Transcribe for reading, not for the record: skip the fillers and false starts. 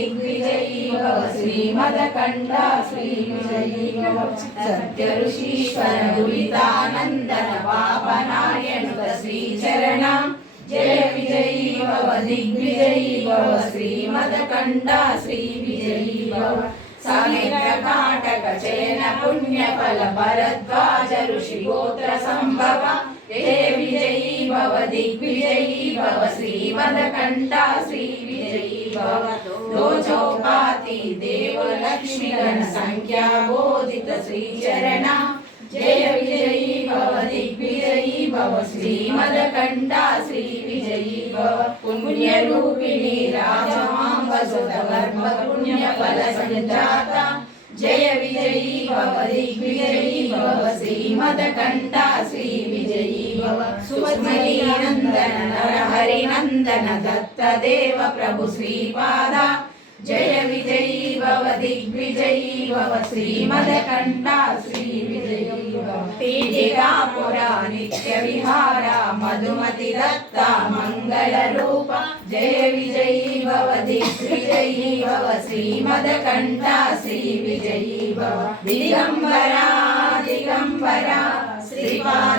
दिग्विजयी भव श्रीमदकण्ठा श्रीविजयी भव सत्यऋषीश्वर गुरितानन्दन पापनार्यनुत श्रीचरण जय विजयी भव दिग्विजयी भव श्रीमदकण्ठा श्रीविजयी भव समित्रकाटक चयन पुण्यफल भरद्वाज ऋषिगोत्र संभव हे विजयी भव दिग्विजयी भव श्रीमदकण्ठा श्रीविजयी भव दोचौपाति देवलक्ष्मी गण संख्या बोधित श्रीचरण जय विजयी भव दिग्विजयी भव श्रीमदकण्ठा श्रीविजयी भव पुण्यरूपिणी राजमाम्ब सुत गर्भ पुण्यफल संजाता जय विजयी भव दिग्विजयी भव श्रीमदकण्ठा श्रीविजयी भव सुमती नंदन नरहरि नंदन दत्त देव प्रभु श्रीपादा जय विजयी भव दिग्विजयी भव श्रीमदकण्ठा श्रीविजयी भव पीठिकापुरा नित्य विहारा मधुमति दत्ता मंगल रूप जय विजयी भव दिग्विजयी भव श्रीमदकण्ठा श्रीविजयी भव दिगंबरा दिगंबरा श्रीपाद